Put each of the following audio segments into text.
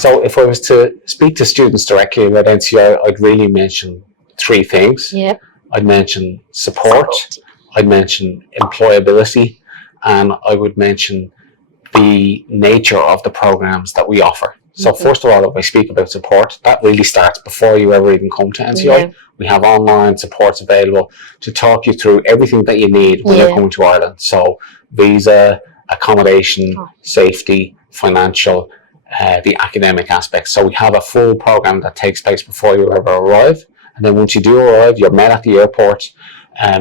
So if I was to speak to students directly about NCI, I'd really mention three things. Yep. I'd mention support, I'd mention employability, and I would mention the nature of the programs that we offer. So first of all, if I speak about support, that really starts before you ever even come to NCI. Yeah. We have online supports available to talk you through everything that you need when you're coming to Ireland. So visa, accommodation, safety, financial, the academic aspects. So we have a full program that takes place before you ever arrive. And then once you do arrive, you're met at the airport,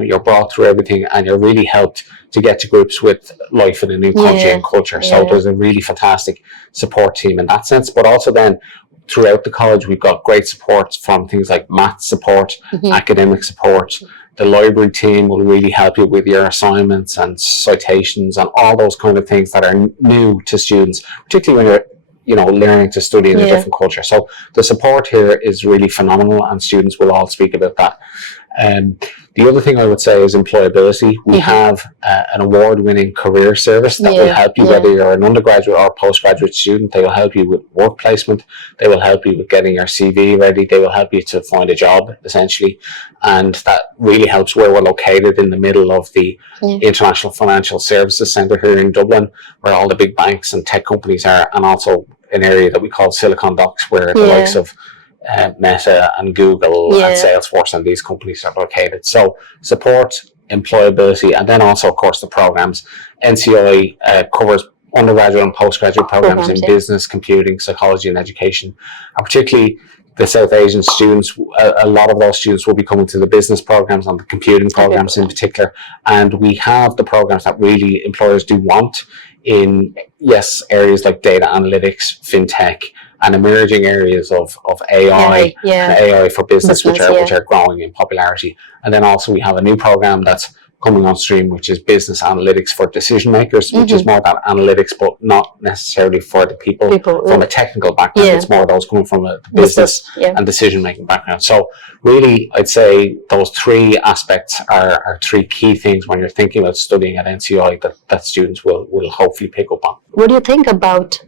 you're brought through everything, and you're really helped to get to grips with life in a new country and culture. So there's a really fantastic support team in that sense. But also then throughout the college, we've got great support from things like math support, academic support. The library team will really help you with your assignments and citations and all those kind of things that are new to students, particularly when you're learning to study in a different culture. So the support here is really phenomenal, and students will all speak about that. The other thing I would say is employability. We have an award-winning career service that will help you, whether you're an undergraduate or postgraduate student. They will help you with work placement. They will help you with getting your CV ready. They will help you to find a job, essentially. And that really helps where we're located in the middle of the International Financial Services Centre here in Dublin, where all the big banks and tech companies are, and also an area that we call Silicon Docks, where the likes of Meta and Google and Salesforce and these companies are located. So support, employability, and then also, of course, the programs. NCI covers undergraduate and postgraduate programs in business, computing, psychology, and education. And particularly the South Asian students, a lot of those students will be coming to the business programs and the computing programs in particular. And we have the programs that really employers do want in, areas like data analytics, fintech, and emerging areas of AI and AI for business, which are growing in popularity. And then also we have a new program that's coming on stream, which is business analytics for decision makers, which is more that analytics, but not necessarily for the people from a technical background. It's more those coming from a business and decision making background. So really, I'd say those three aspects are three key things when you're thinking about studying at NCI that students will hopefully pick up on. What do you think about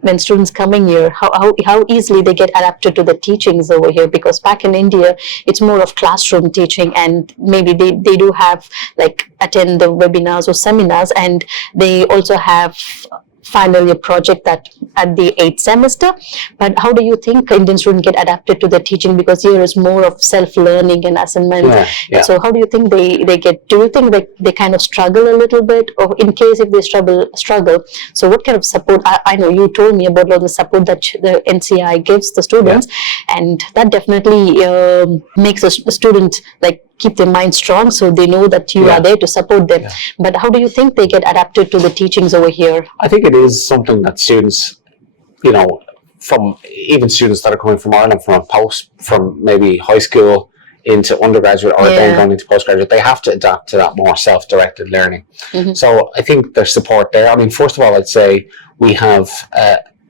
when students coming here, how easily they get adapted to the teachings over here? Because back in India, it's more of classroom teaching, and maybe they do have attend the webinars or seminars, and they also have final year project that at the 8th semester. But how do you think Indian students get adapted to the teaching? Because here is more of self-learning and assignment. So how do you think they get, do you think they kind of struggle a little bit, or in case if they struggle, so what kind of support? I know you told me about all the support that the NCI gives the students, and that definitely makes a student keep their mind strong, so they know that you are there to support them. But how do you think they get adapted to the teachings over here? I think it is something that students, from even students that are coming from Ireland from maybe high school into undergraduate or then going into postgraduate, they have to adapt to that more self-directed learning. So I think there's support there. I mean, first of all, I'd say we have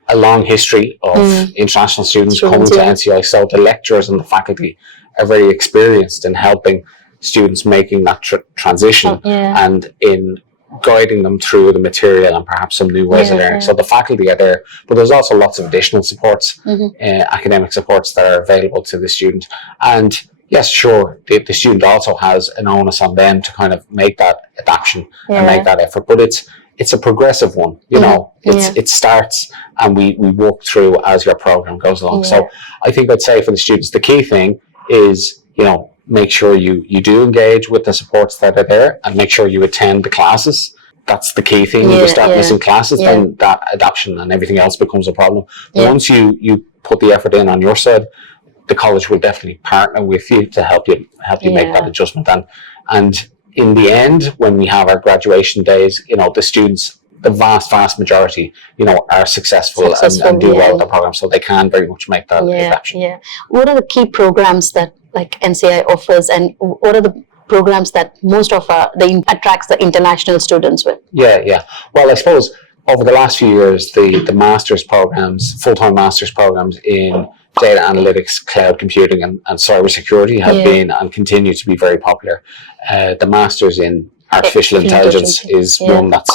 a long history of international students coming to NCI, so the lecturers and the faculty are very experienced in helping students making that transition and in guiding them through the material and perhaps some new ways of learning. So the faculty are there, but there's also lots of additional supports, academic supports that are available to the student. And yes, sure, the student also has an onus on them to kind of make that adaptation and make that effort, but it's a progressive one, it starts and we work through as your program goes along. So I think I'd say for the students, the key thing is, make sure you do engage with the supports that are there, and make sure you attend the classes. That's the key thing. You start missing classes, then that adaptation and everything else becomes a problem. Once you put the effort in on your side, the college will definitely partner with you to help you make that adjustment. And in the end, when we have our graduation days, the students, the vast majority, are successful and do well in the program, so they can very much make that adaptation. What are the key programs that NCI offers, and what are the programs that most of attracts the international students with? Well, I suppose over the last few years, the master's programs, full-time master's programs in data analytics, cloud computing, and cybersecurity have been and continue to be very popular. The master's in artificial intelligence is one that's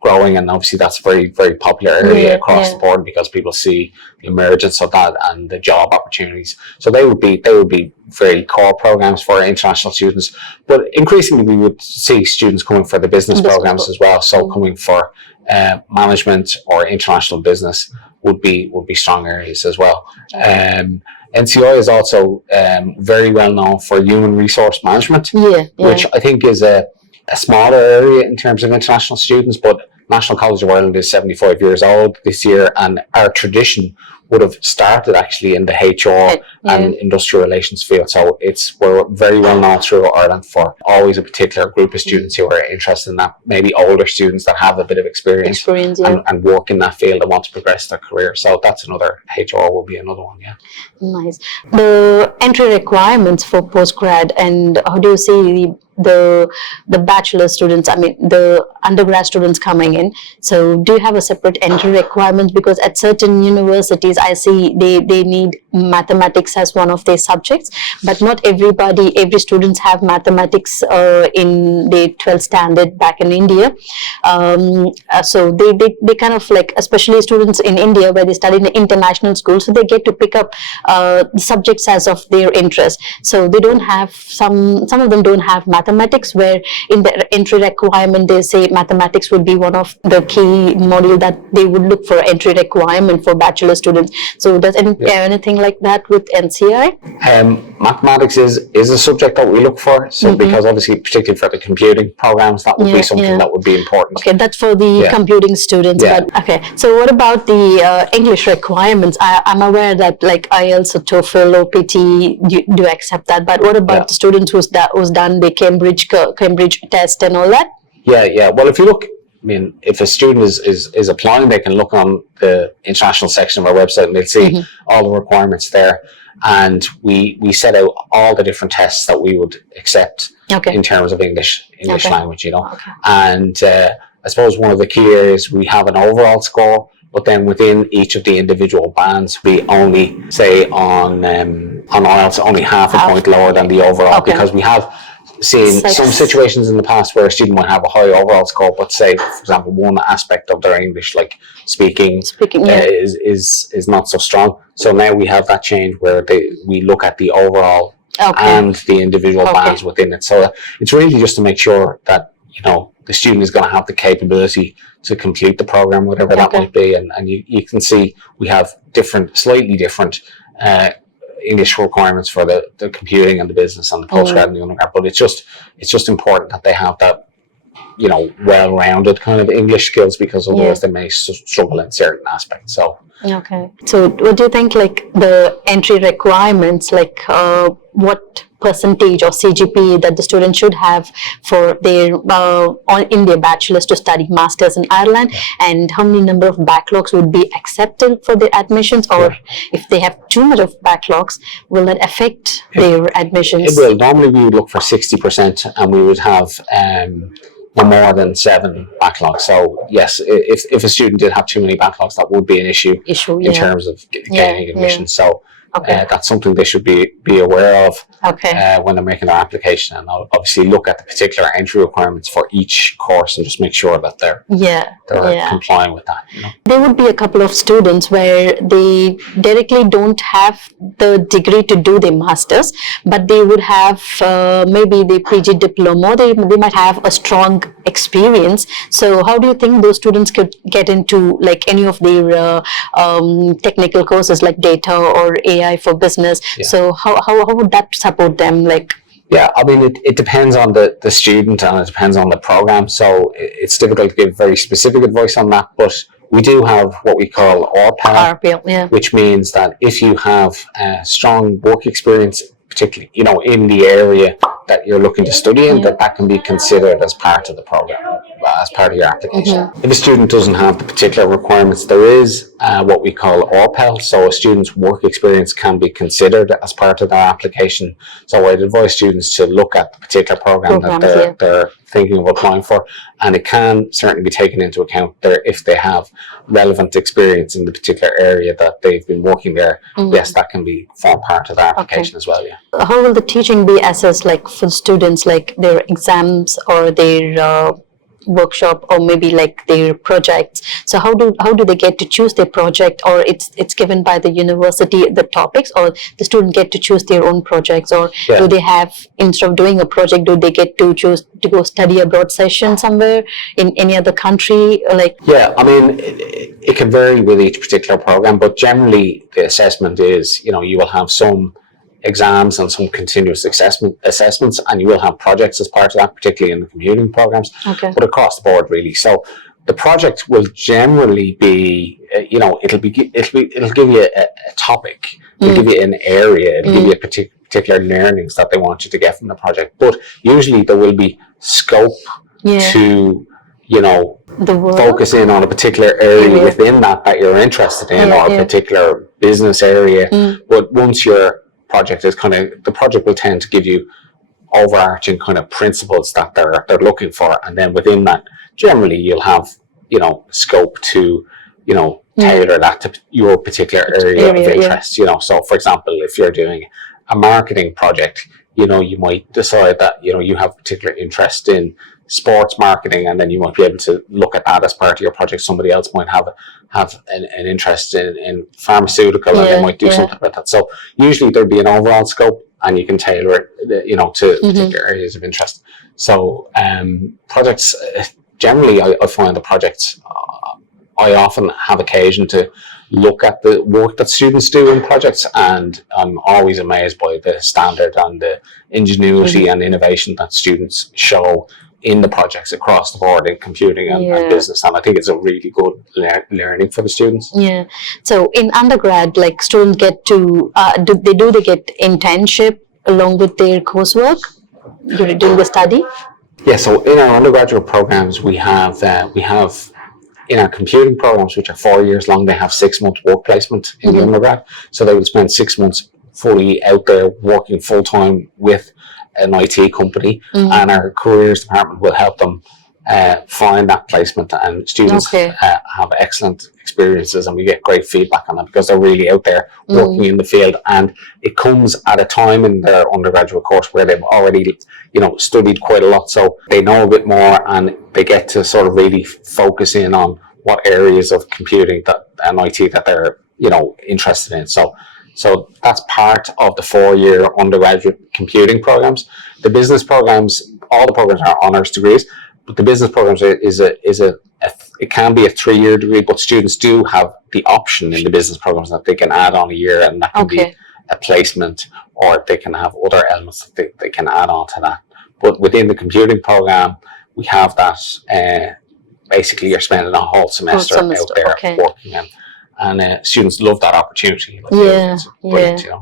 growing, and obviously that's a very, very popular area across the board because people see the emergence of that and the job opportunities. So they would be very core programs for international students. But increasingly, we would see students coming for the business programs as well. So coming for management or international business would be strong areas as well. NCI is also very well known for human resource management, which I think is a smaller area in terms of international students, but National College of Ireland is 75 years old this year, and our tradition would have started actually in the HR and industrial relations field. So we're very well known throughout Ireland for always a particular group of students who are interested in that, maybe older students that have a bit of experience and work in that field and want to progress their career. So that's another, HR will be another one, Nice. The entry requirements for postgrad, and how do you see the bachelor students, the undergrad students coming in? So do you have a separate entry requirements? Because at certain universities, I see they need mathematics as one of their subjects, but not every students have mathematics in the 12th standard back in India. So they kind of like, especially students in India where they study in an international school, so they get to pick up subjects as of their interest. So they don't have, some of them don't have mathematics, where in the entry requirement they say mathematics would be one of the key module that they would look for entry requirement for bachelor students. So does anything like that with NCI? Mathematics is a subject that we look for. So because obviously, particularly for the computing programs, that would be something that would be important. Okay, that's for the computing students. But okay, so what about the English requirements? I'm aware that like IELTS or TOEFL or PT do accept that. But what about the students who's done the Cambridge test and all that? Well, if you look, if a student is applying, they can look on the international section of our website and they'll see all the requirements there. And we set out all the different tests that we would accept in terms of English language, And I suppose one of the key areas, we have an overall score, but then within each of the individual bands, we only say on IELTS only half a point lower than the overall, because we have seen some situations in the past where a student might have a high overall score, but say, for example, one aspect of their English, like speaking is not so strong. So now we have that change where we look at the overall and the individual bands within it. So it's really just to make sure that the student is going to have the capability to complete the program, whatever that might be. And you can see we have slightly different English requirements for the computing and the business and the postgrad and the undergrad, but it's just important that they have that well-rounded kind of English skills, because otherwise they may struggle in certain aspects. So what do you think, like the entry requirements, like what percentage or CGPA that the student should have for their in their bachelor's to study masters in Ireland, and how many number of backlogs would be accepted for their admissions, or if they have too much of backlogs, will that affect their admissions? It will. Normally we would look for 60%, and we would have no more than 7 backlogs. So yes, if a student did have too many backlogs, that would be an issue in terms of getting admission. So that's something they should be aware of when they're making their application, and I'll obviously look at the particular entry requirements for each course and just make sure that they're complying with that. There would be a couple of students where they directly don't have the degree to do their masters, but they would have maybe the PG diploma. They might have a strong experience. So how do you think those students could get into like any of their technical courses like data or AI for business? So how would that support them? It depends on the student, and it depends on the program. So it's difficult to give very specific advice on that, but we do have what we call RPAL, which means that if you have strong work experience, particularly in the area that you're looking to study in, that can be considered as part of the program, as part of your application. If a student doesn't have the particular requirements, there is what we call RPAL, so a student's work experience can be considered as part of their application. So I'd advise students to look at the particular program that they're thinking of applying for, and it can certainly be taken into account there if they have relevant experience in the particular area that they've been working there. Yes, that can form part of their application as well. How will the teaching be assessed, like for students, like their exams or their workshop or maybe like their projects. So how do they get to choose their project, or it's given by the university the topics, or the student get to choose their own projects, or do they have, instead of doing a project, do they get to choose to go study abroad session somewhere in any other country? Like I mean, it can vary with each particular program, but generally the assessment is, you will have some exams and some continuous assessments, and you will have projects as part of that, particularly in the computing programs, but across the board really. So the project will generally be, it'll give you a topic, it'll give you an area, it'll give you a particular learnings that they want you to get from the project. But usually there will be scope to, focus in on a particular area within that you're interested in, or a particular business area. But once your project is the project will tend to give you overarching kind of principles that they're looking for, and then within that, generally you'll have scope to tailor that to your particular area of interest. So for example, if you're doing a marketing project, you might decide that you have particular interest in sports marketing, and then you might be able to look at that as part of your project. Somebody else might have an interest in pharmaceutical, and they might do something about that. So usually there'd be an overall scope, and you can tailor it, to particular areas of interest. So projects, generally I find the projects, I often have occasion to look at the work that students do in projects, and I'm always amazed by the standard and the ingenuity and innovation that students show in the projects across the board in computing and business, and I think it's a really good learning for the students. So in undergrad, like students get to do they get internship along with their coursework during the study? So in our undergraduate programs we have in our computing programs, which are 4 years long, they have 6 months work placement in the undergrad, so they will spend 6 months fully out there working full-time with an IT company, and our careers department will help them find that placement, and students have excellent experiences, and we get great feedback on them because they're really out there working in the field, and it comes at a time in their undergraduate course where they've already studied quite a lot, so they know a bit more, and they get to sort of really focus in on what areas of computing and IT that they're interested in. So that's part of the 4-year undergraduate computing programs. The business programs, all the programs are honours degrees, but the business programs it can be a 3-year degree, but students do have the option in the business programs that they can add on a year, and that can be a placement, or they can have other elements that they can add on to that. But within the computing program, we have that basically you're spending a whole semester out there working, and students love that opportunity. It's brilliant,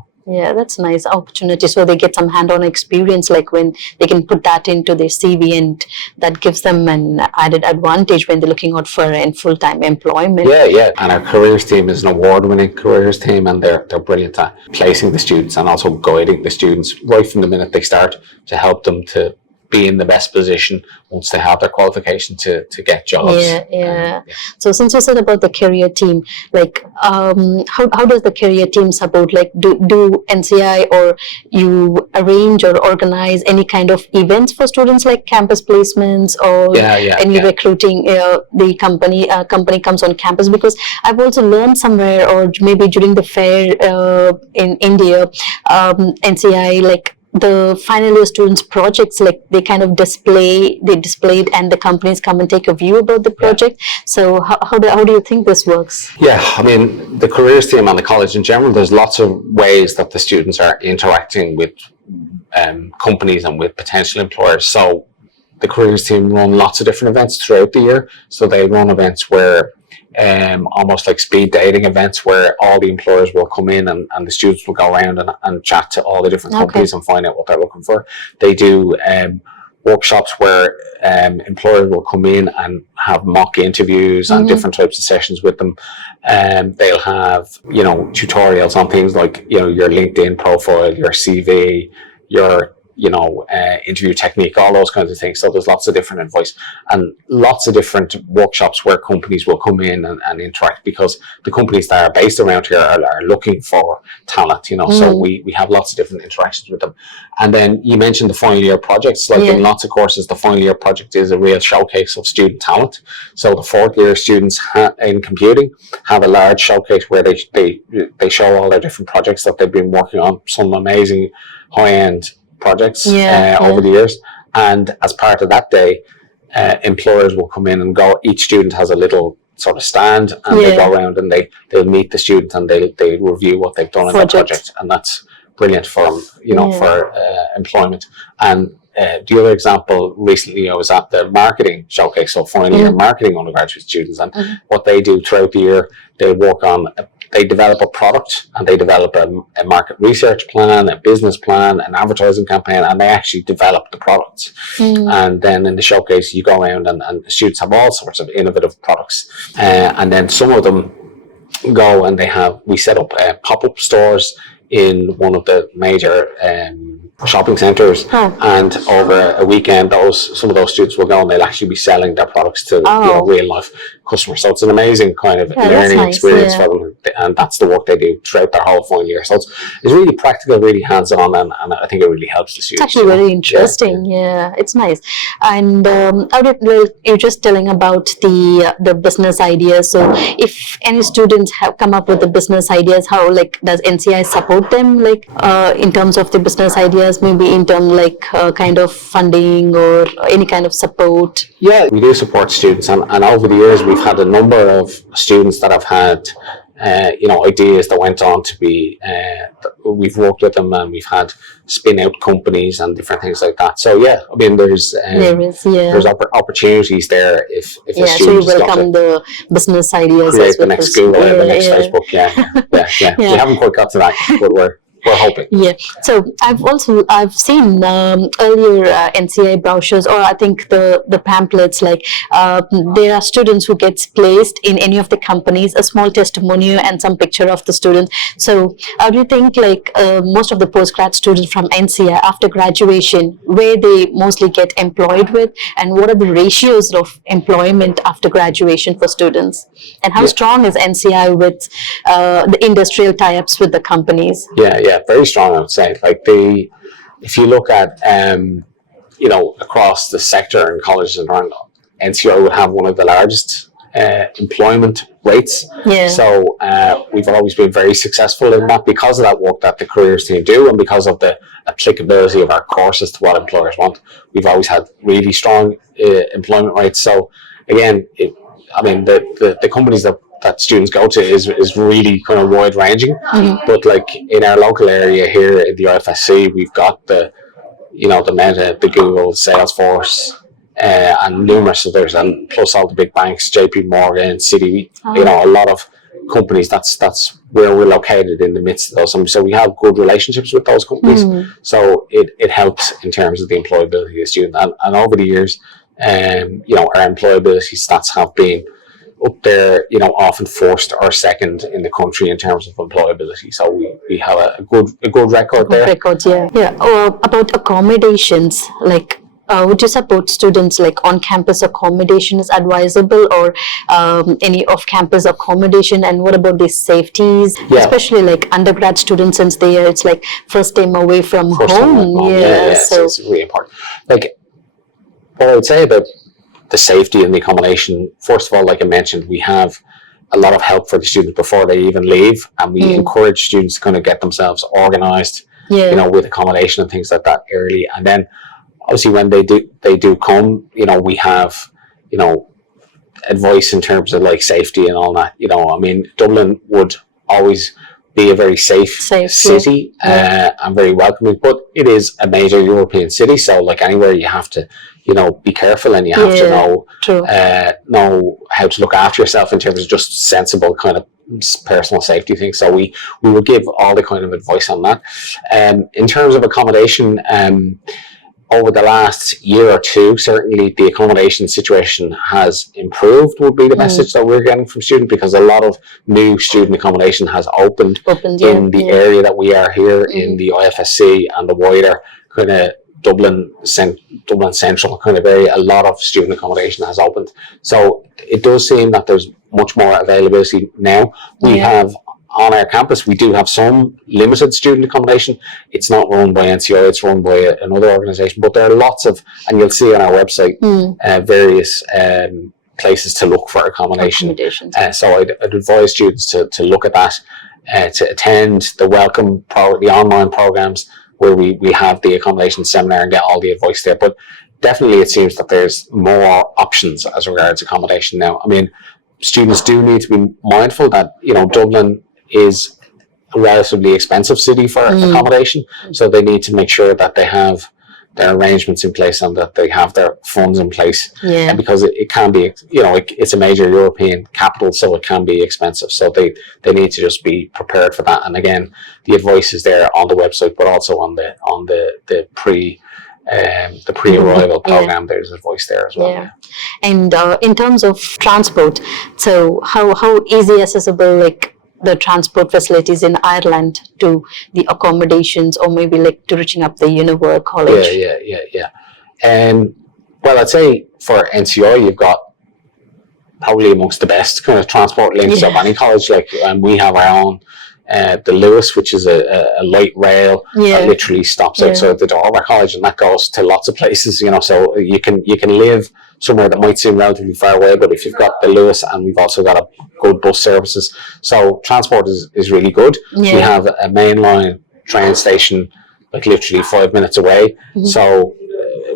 that's a nice opportunity. So they get some hand-on experience, like when they can put that into their CV, and that gives them an added advantage when they're looking out for full-time employment. And our careers team is an award-winning careers team, and they're brilliant at placing the students and also guiding the students right from the minute they start to help them to be in the best position once they have their qualification to get jobs. So since you said about the career team, like how does the career team support? Like do NCI or you arrange or organize any kind of events for students, like campus placements or any recruiting? The company comes on campus, because I've also learned somewhere, or maybe during the fair in India, NCI, like the final year students' projects, like they kind of displayed, and the companies come and take a view about the project. So how do you think this works? I mean, the careers team and the college in general, there's lots of ways that the students are interacting with companies and with potential employers. So the careers team run lots of different events throughout the year. So they run events where almost like speed dating events, where all the employers will come in and the students will go around and chat to all the different companies and find out what they're looking for. They do workshops where employers will come in and have mock interviews and different types of sessions with them. They'll have tutorials on things like your LinkedIn profile, your CV, your interview technique, all those kinds of things. So there's lots of different advice and lots of different workshops where companies will come in and interact, because the companies that are based around here are looking for talent, so we have lots of different interactions with them. And then you mentioned the final year projects. Like in lots of courses, the final year project is a real showcase of student talent. So the fourth year students in computing have a large showcase where they show all their different projects that they've been working on, some amazing high-end projects over the years. And as part of that day, employers will come in and go. Each student has a little sort of stand, and they go around and they'll meet the student and they review what they've done in that project, and that's brilliant for for employment. And the other example, recently I was at the marketing showcase, so final year marketing undergraduate students, and what they do throughout the year, they work on, they develop a product, and they develop a market research plan, a business plan, an advertising campaign, and they actually develop the products. And then in the showcase, you go around and the students have all sorts of innovative products. And then some of them go and we set up pop-up stores in one of the major shopping centres, and over a weekend some of those students will go and they'll actually be selling their products to real life customers. So it's an amazing kind of learning experience for them, and that's the work they do throughohout their whole final year. So it's really practical, really hands-on, and I think it really helps the students. It's actually very interesting. Yeah, it's nice. And you're just telling about the business ideas. So if any students have come up with the business ideas, how does NCI support them in terms of the business ideas? Maybe in terms kind of funding or any kind of support? Yeah, we do support students, and over the years we've had a number of students that have had ideas that went on to be, we've worked with them, and we've had spin out companies and different things like that. So yeah, I mean there's opportunities there if a student so you welcome the business ideas, create the next Google or the next Facebook. Yeah. We haven't quite got to that, but we're hoping. Yeah. So I've seen earlier NCI brochures, or I think the pamphlets, there are students who gets placed in any of the companies, a small testimonial and some picture of the student. So how do you think most of the postgrad students from NCI after graduation, where they mostly get employed with, and what are the ratios of employment after graduation for students, and how strong is NCI with the industrial tie-ups with the companies? Yeah, very strong, I would say. If you look at across the sector and colleges and around, NCI would have one of the largest employment rates. So we've always been very successful in that, because of that work that the careers team do, and because of the applicability of our courses to what employers want. We've always had really strong employment rates. So again, the companies that students go to is really kind of wide ranging. But in our local area here in the IFSC, we've got the Meta, the Google, Salesforce, and numerous others, and plus all the big banks, JP Morgan, Citi, a lot of companies. That's where we're located, in the midst of those. So we have good relationships with those companies. So it helps in terms of the employability of the student. And over the years, our employability stats have been up there, often first or second in the country in terms of employability. So we have a good record there. Or about accommodations, would you support students on-campus accommodation is advisable, or any off-campus accommodation? And what about the safeties, especially undergrad students, since it's first time away from home? So it's really important. What I would say about the safety and the accommodation, first of all, like I mentioned, we have a lot of help for the students before they even leave, and we encourage students to kind of get themselves organised, with accommodation and things like that early. And then obviously when they do come, we have, advice in terms of safety and all that. Dublin would always be a very safe city, and very welcoming, but it is a major European city, so anywhere you have to be careful, and you have to know how to look after yourself in terms of just sensible kind of personal safety things. So we will give all the kind of advice on that. In terms of accommodation, over the last year or two, certainly the accommodation situation has improved, would be the message that we're getting from students, because a lot of new student accommodation has opened in the area that we are here in the IFSC and the wider kind of Dublin Central kind of area, a lot of student accommodation has opened. So it does seem that there's much more availability now. We have on our campus, we do have some limited student accommodation. It's not run by NCI, it's run by another organisation, but there are lots of, and you'll see on our website, various places to look for accommodation. So I'd advise students to look at that, to attend the welcome, the online programs where we have the accommodation seminar and get all the advice there. But definitely it seems that there's more options as regards accommodation now. I mean, students do need to be mindful that, you know, Dublin is a relatively expensive city for accommodation, so they need to make sure that they have their arrangements in place and that they have their funds in place, because it can be, you know, it's a major European capital, so it can be expensive, so they need to just be prepared for that. And again, the advice is there on the website, but also on the pre-arrival program, there's advice there as well. And in terms of transport, so how easy accessible, like, the transport facilities in Ireland to the accommodations, or maybe like to reaching up the university college? Well, I'd say for NCI, you've got probably amongst the best kind of transport links of any college. Like, we have our own, the Lewis, which is a light rail that literally stops outside the door of our college, and that goes to lots of places, you know, so you can live somewhere that might seem relatively far away, but if you've got the Lewis, and we've also got a good bus services, so transport is really good. We have a mainline train station like literally 5 minutes away, so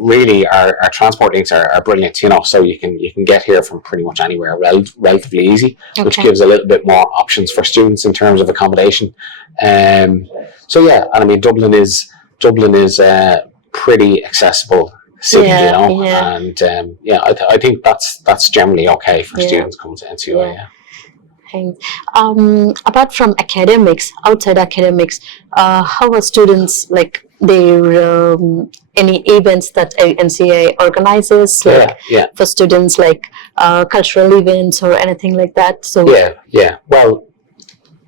really our transport links are brilliant, you know, so you can get here from pretty much anywhere relatively easy, which gives a little bit more options for students in terms of accommodation. So yeah, and I mean Dublin is pretty accessible city, you know, and I think that's generally okay for students coming to NCI. Apart from academics, outside academics, how are students, like, their any events that NCI organizes, like for students, like cultural events or anything like that? So well,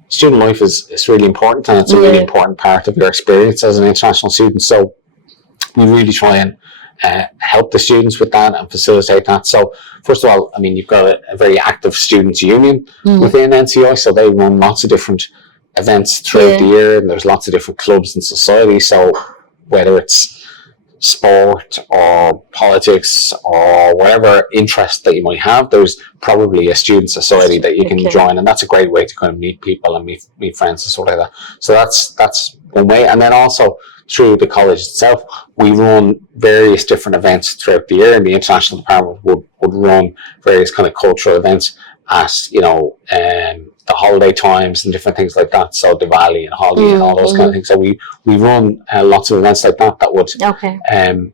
student life is really important, and it's a really important part of your experience as an international student, so we really try and help the students with that and facilitate that. So first of all, I mean, you've got a very active students union within NCI, so they run lots of different events throughout the year, and there's lots of different clubs and societies. So whether it's sport or politics or whatever interest that you might have, there's probably a student society that you can join, and that's a great way to kind of meet people and meet friends and stuff like that. So that's one way. And then also through the college itself, we run various different events throughout the year, and the international department would run various kind of cultural events at, you know, the holiday times and different things like that. So Diwali and Holi and all those kind of things. So we run lots of events like that would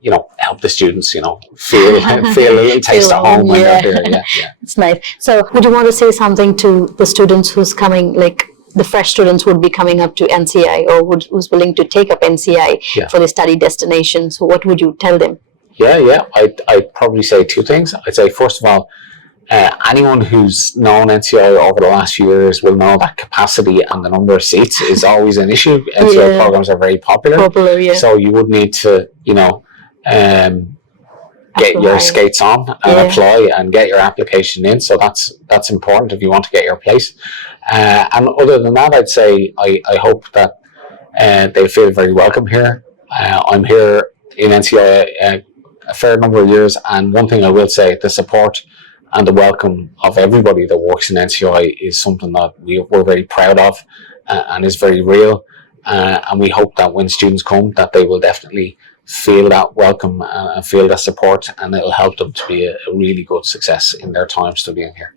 you know, help the students, you know, feel a little taste at home when they're here. It's nice. So would you want to say something to the students who's coming, like the fresh students would be coming up to NCI, or who's willing to take up NCI for the study destination? So what would you tell them? I'd probably say two things. I'd say, first of all, anyone who's known NCI over the last few years will know that capacity and the number of seats is always an issue. NCI programs are very popular, so you would need to, you know, get your skates on and apply and get your application in. So that's important if you want to get your place. And other than that, I'd say I hope that they feel very welcome here. I'm here in NCI a fair number of years, and one thing I will say, the support and the welcome of everybody that works in NCI is something that we're very proud of, and is very real, and we hope that when students come, that they will definitely feel that welcome and feel that support, and it'll help them to be a really good success in their time studying here.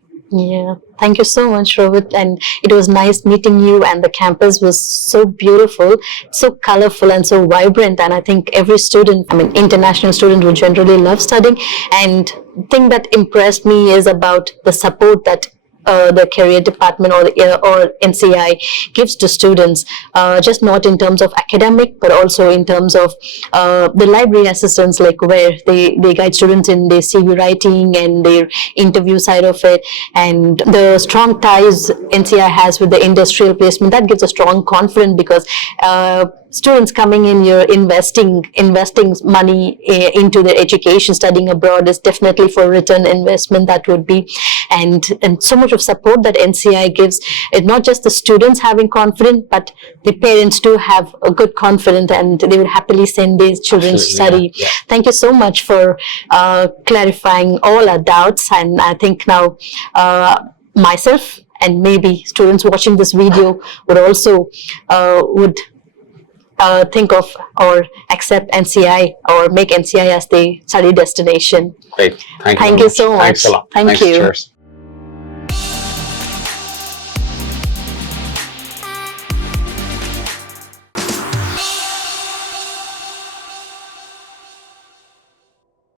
Thank you so much, Robert, and it was nice meeting you, and the campus was so beautiful, so colorful and so vibrant, and I think every student, I mean international student, would generally love studying. And the thing that impressed me is about the support that the career department or NCI gives to students, just not in terms of academic, but also in terms of the library assistants, like where they guide students in their CV writing and their interview side of it, and the strong ties NCI has with the industrial placement, that gives a strong confidence, because students coming in here investing money into their education, studying abroad is definitely for return investment, that would be, and so much of support that NCI gives. It's not just the students having confidence, but the parents too have a good confidence, and they would happily send their children to study. Yeah. Thank you so much for clarifying all our doubts, and I think now myself and maybe students watching this video would also would think of or accept NCI or make NCI as their study destination. Great. Thank you so much. Thanks a lot. Thank you. Cheers.